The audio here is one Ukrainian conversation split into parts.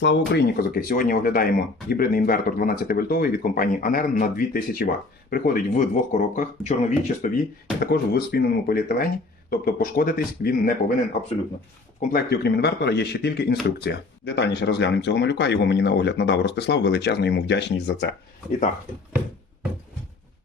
Слава Україні, козаки! Сьогодні оглядаємо гібридний інвертор 12 вольтовий від компанії Anern на 2000 Вт. Приходить в двох коробках, чорновій, чистовій, і також в спіненому поліетилені. Тобто пошкодитись він не повинен абсолютно. В комплекті, окрім інвертора, є ще тільки інструкція. Детальніше розглянемо цього малюка. Його мені на огляд надав Ростислав. Величезну йому вдячність за це. І так,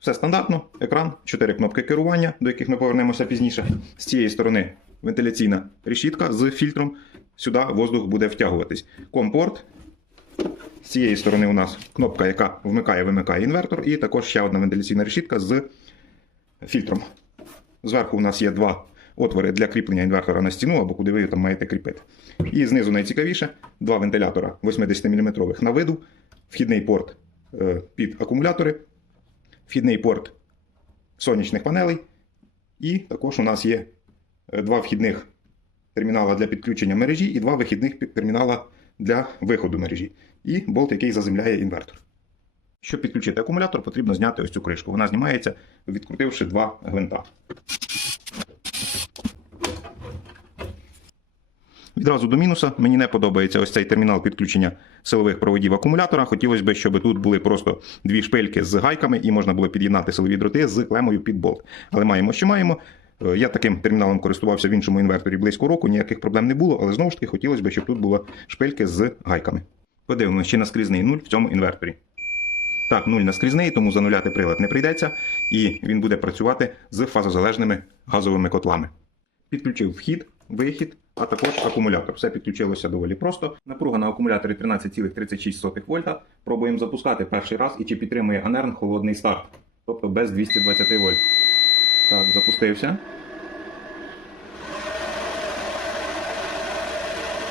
все стандартно. Екран, 4 кнопки керування, до яких ми повернемося пізніше. З цієї сторони вентиляційна решітка з фільтром. Сюди воздух буде втягуватись. Компорт. З цієї сторони у нас кнопка, яка вмикає, вимикає інвертор, і також ще одна вентиляційна решітка з фільтром. Зверху у нас є два отвори для кріплення інвертора на стіну або куди ви його там маєте кріпити. І знизу найцікавіше два вентилятора 80-мм на виду, вхідний порт е, під акумулятори, вхідний порт сонячних панелей. І також у нас є е, два вхідних термінала для підключення мережі і два вихідних термінала для виходу мережі. І болт, який заземляє інвертор. Щоб підключити акумулятор, потрібно зняти ось цю кришку. Вона знімається, відкрутивши два гвинта. Відразу до мінуса. Мені не подобається ось цей термінал підключення силових проводів акумулятора. Хотілося б, щоб тут були просто дві шпильки з гайками і можна було під'єднати силові дроти з клемою під болт. Але маємо, що маємо. Е, Я таким терміналом користувався в іншому інверторі близько року, ніяких проблем не було, але знову ж таки хотілося б, щоб тут було шпильки з гайками. Подивимося, чи наскрізний нуль в цьому інверторі. Так, нуль наскрізний, тому зануляти прилад не прийдеться, і він буде працювати з фазозалежними газовими котлами. Підключив вхід, вихід, а також акумулятор. Все підключилося доволі просто. Напруга на акумуляторі 13,36 вольта. Пробуємо запускати перший раз і чи підтримує Анерн холодний старт, тобто без 220 вольт. Так, запустився.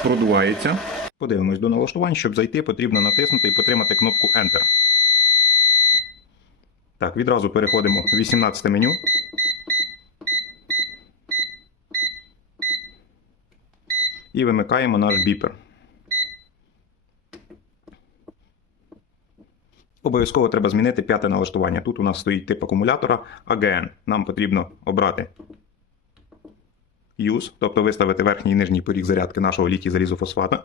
Продувається. Подивимось до налаштувань. Щоб зайти, потрібно натиснути і потримати кнопку Enter. Так, відразу переходимо в 18 меню. І вимикаємо наш біпер. Обов'язково треба змінити п'яте налаштування. Тут у нас стоїть тип акумулятора AGN. Нам потрібно обрати Use, тобто виставити верхній і нижній поріг зарядки нашого літій залізофосфата.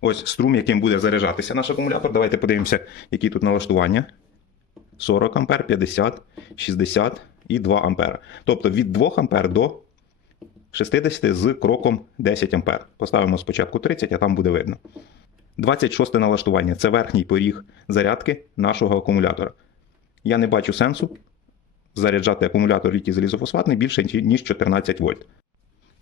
Ось струм, яким буде заряджатися наш акумулятор. Давайте подивимося, які тут налаштування. 40 А, 50, 60 і 2 А. Тобто від 2 А до 60 з кроком 10 А. Поставимо спочатку 30, а там буде видно. 26 налаштування це верхній поріг зарядки нашого акумулятора. Я не бачу сенсу заряджати акумулятор літій залізофосфатний більше ніж 14 вольт.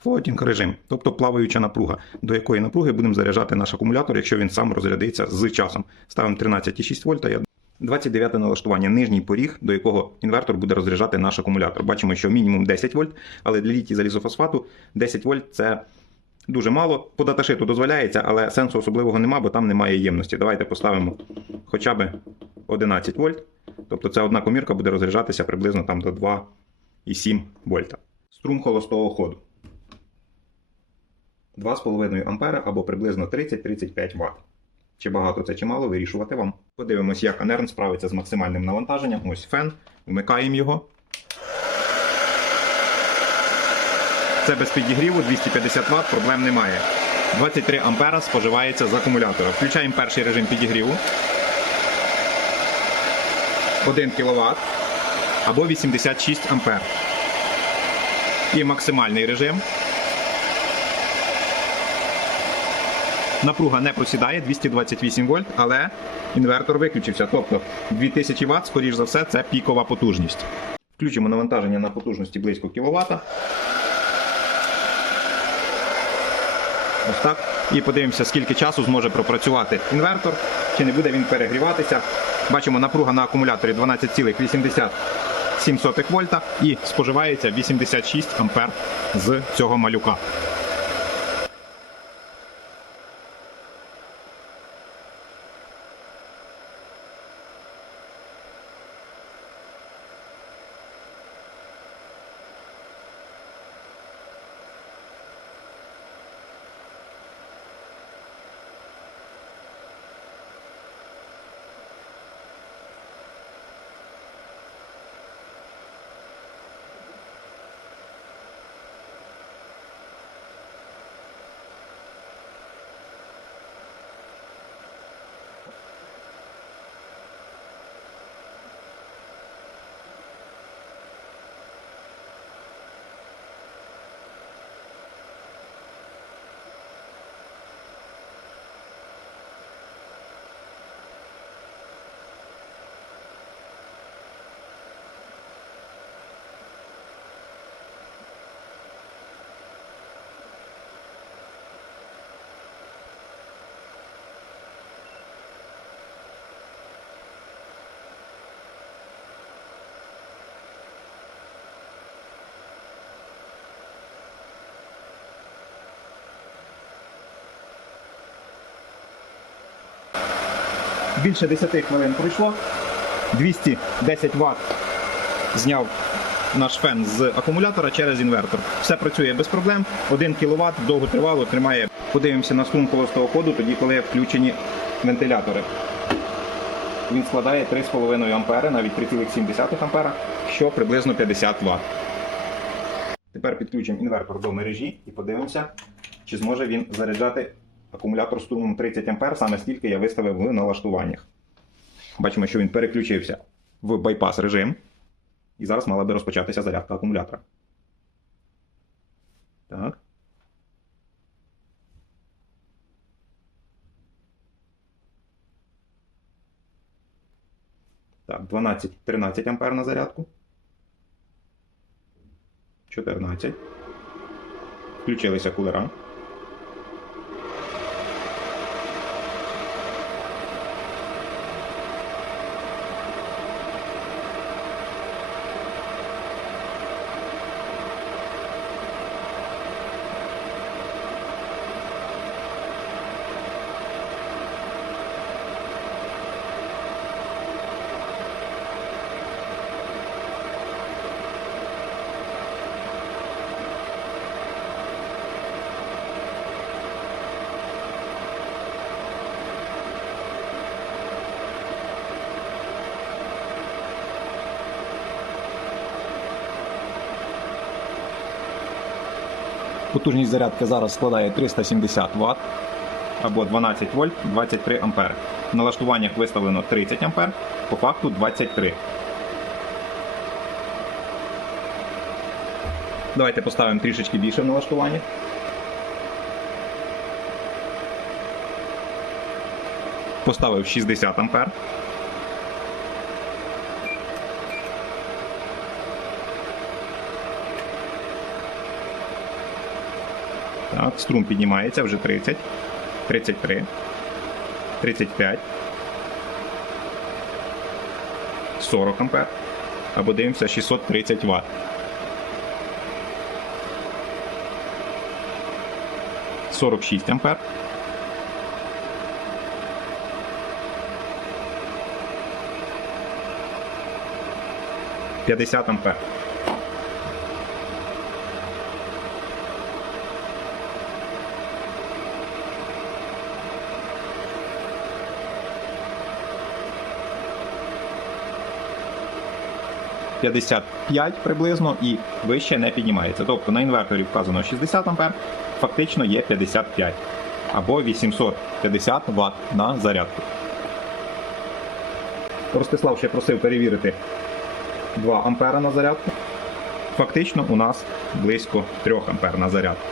Флотінг режим, тобто плаваюча напруга, до якої напруги будемо заряджати наш акумулятор, якщо він сам розрядиться з часом. Ставимо 13,6 вольта. Я 29 налаштування нижній поріг, до якого інвертор буде розряджати наш акумулятор. Бачимо, що мінімум 10 вольт, але для літій залізофосфату 10 вольт це дуже мало. По даташиту дозволяється, але сенсу особливого нема, бо там немає ємності. Давайте поставимо хоча б 11 вольт. Тобто ця одна комірка буде розряджатися приблизно там до 2,7 вольта. Струм холостого ходу. 2,5 ампера або приблизно 30-35 Вт. Чи багато це, чи мало, вирішувати вам. Подивимось, як Анерн справиться з максимальним навантаженням. Ось фен, вмикаємо його. Це без підігріву 250 Вт, проблем немає. 23 ампера споживається з акумулятора. Включаємо перший режим підігріву. 1 кВт або 86 ампер. І максимальний режим. Напруга не просідає 228 вольт, але інвертор виключився. Тобто 2000 Вт, скоріш за все, це пікова потужність. Включимо навантаження на потужності близько кВт. Ось так. І подивимося, скільки часу зможе пропрацювати інвертор, чи не буде він перегріватися. Бачимо, напруга на акумуляторі 12,87 вольта і споживається 86 ампер з цього малюка. Більше 10 хвилин пройшло. 210 Вт зняв наш фен з акумулятора через інвертор. Все працює без проблем. 1 кВт довготривало тримає. Подивимося на струм холостого ходу, тоді коли включені вентилятори. Він складає 3,5 А, навіть 3,7 А, що приблизно 50 Вт. Тепер підключимо інвертор до мережі і подивимося, чи зможе він заряджати акумулятор струмом 30 А, саме стільки я виставив в налаштуваннях. Бачимо, що він переключився в байпас режим. І зараз мала би розпочатися зарядка акумулятора. Так. Так, 12-13 ампер на зарядку. 14. Включилися кулера. Потужність зарядки зараз складає 370 Вт або 12 вольт 23 ампери. В налаштуваннях виставлено 30 ампер, по факту 23. Давайте поставимо трішечки більше в налаштуванні. Поставив 60 ампер. Так, струм піднімається вже 30, 33, 35, 40 ампер. Або дивимося 630 Вт. Сорок шість ампер. П'ятдесят ампер. – 55 приблизно і вище не піднімається. Тобто на інверторі вказано 60 А, фактично є 55 або 850 Вт на зарядку. Ростислав ще просив перевірити 2 А на зарядку. Фактично у нас близько 3 А на зарядку.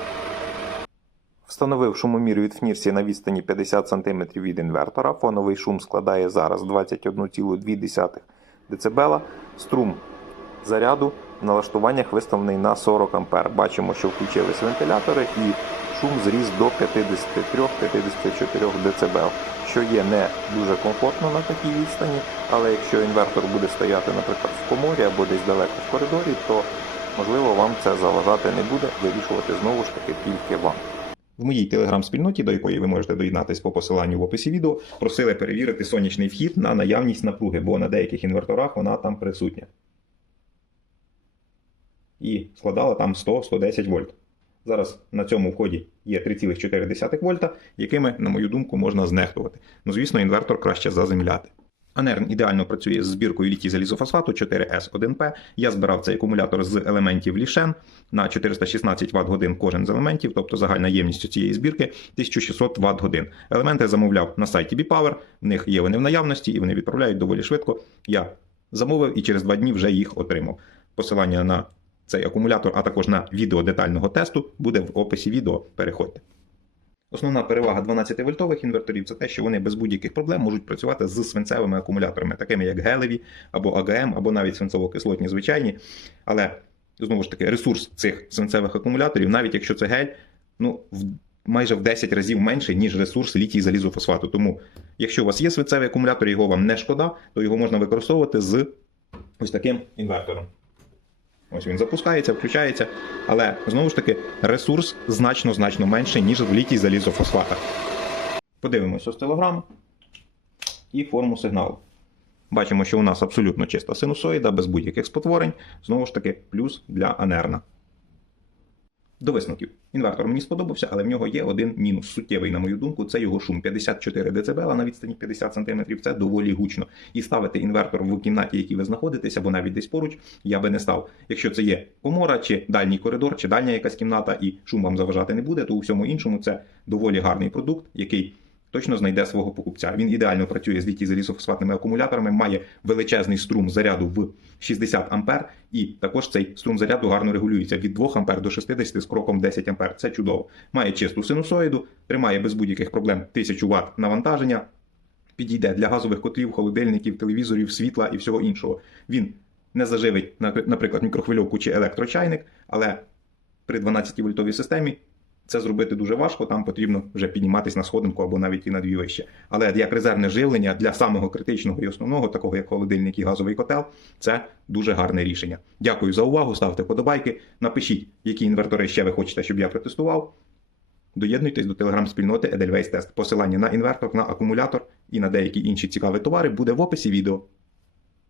Встановив шумомір від фнірсі на відстані 50 см від інвертора. Фоновий шум складає зараз 21,2 дБ. Струм заряду в налаштуваннях виставлений на 40 А. Бачимо, що включились вентилятори і шум зріс до 53-54 дБ, що є не дуже комфортно на такій відстані, але якщо інвертор буде стояти, наприклад, в коморі або десь далеко в коридорі, то можливо вам це заважати не буде, вирішувати знову ж таки тільки вам. В моїй телеграм-спільноті, до якої ви можете доєднатись по посиланню в описі відео, просили перевірити сонячний вхід на наявність напруги, бо на деяких інверторах вона там присутня. І складала там 100-110 вольт. Зараз на цьому вході є 3,4 вольта, якими, на мою думку, можна знехтувати. Ну, звісно, інвертор краще заземляти. Анерн ідеально працює з збіркою літій залізофосфату 4S1P. Я збирав цей акумулятор з елементів лішен на 416 Вт годин кожен з елементів, тобто загальна ємність цієї збірки 1600 Вт годин. Елементи замовляв на сайті BPower, в них є вони в наявності і вони відправляють доволі швидко. Я замовив і через два дні вже їх отримав. Посилання на цей акумулятор, а також на відео детального тесту буде в описі відео. Переходьте. Основна перевага 12-вольтових інверторів це те, що вони без будь-яких проблем можуть працювати з свинцевими акумуляторами, такими як гелеві або АГМ, або навіть свинцово-кислотні звичайні. Але знову ж таки, ресурс цих свинцевих акумуляторів, навіть якщо це гель, ну майже в 10 разів менше, ніж ресурс літій залізофосфату. Тому, якщо у вас є свинцевий акумулятор, його вам не шкода, то його можна використовувати з ось таким інвертором. Ось він запускається, включається, але знову ж таки ресурс значно-значно менший, ніж в літій залізофосфатах. Подивимось осцилограму. і форму сигналу. Бачимо, що у нас абсолютно чиста синусоїда, без будь-яких спотворень. Знову ж таки, плюс для анерна. До висновків. Інвертор мені сподобався, але в нього є один мінус суттєвий, на мою думку, це його шум. 54 дБ на відстані 50 см це доволі гучно. І ставити інвертор в кімнаті, в якій ви знаходитесь, або навіть десь поруч, я би не став. Якщо це є комора, чи дальній коридор, чи дальня якась кімната, і шум вам заважати не буде, то у всьому іншому це доволі гарний продукт, який точно знайде свого покупця. Він ідеально працює з літій залізофосфатними акумуляторами, має величезний струм заряду в 60 А, і також цей струм заряду гарно регулюється від 2 А до 60 з кроком 10 А. Це чудово. Має чисту синусоїду, тримає без будь-яких проблем 1000 Вт навантаження. Підійде для газових котлів, холодильників, телевізорів, світла і всього іншого. Він не заживить, наприклад, мікрохвильовку чи електрочайник, але при 12 вольтовій системі це зробити дуже важко, там потрібно вже підніматися на сходинку або навіть і на дві вище. Але як резервне живлення для самого критичного і основного, такого як холодильник і газовий котел, це дуже гарне рішення. Дякую за увагу. Ставте вподобайки. Напишіть, які інвертори ще ви хочете, щоб я протестував. Доєднуйтесь до телеграм-спільноти Edelweiss Test. Посилання на інвертор, на акумулятор і на деякі інші цікаві товари буде в описі відео.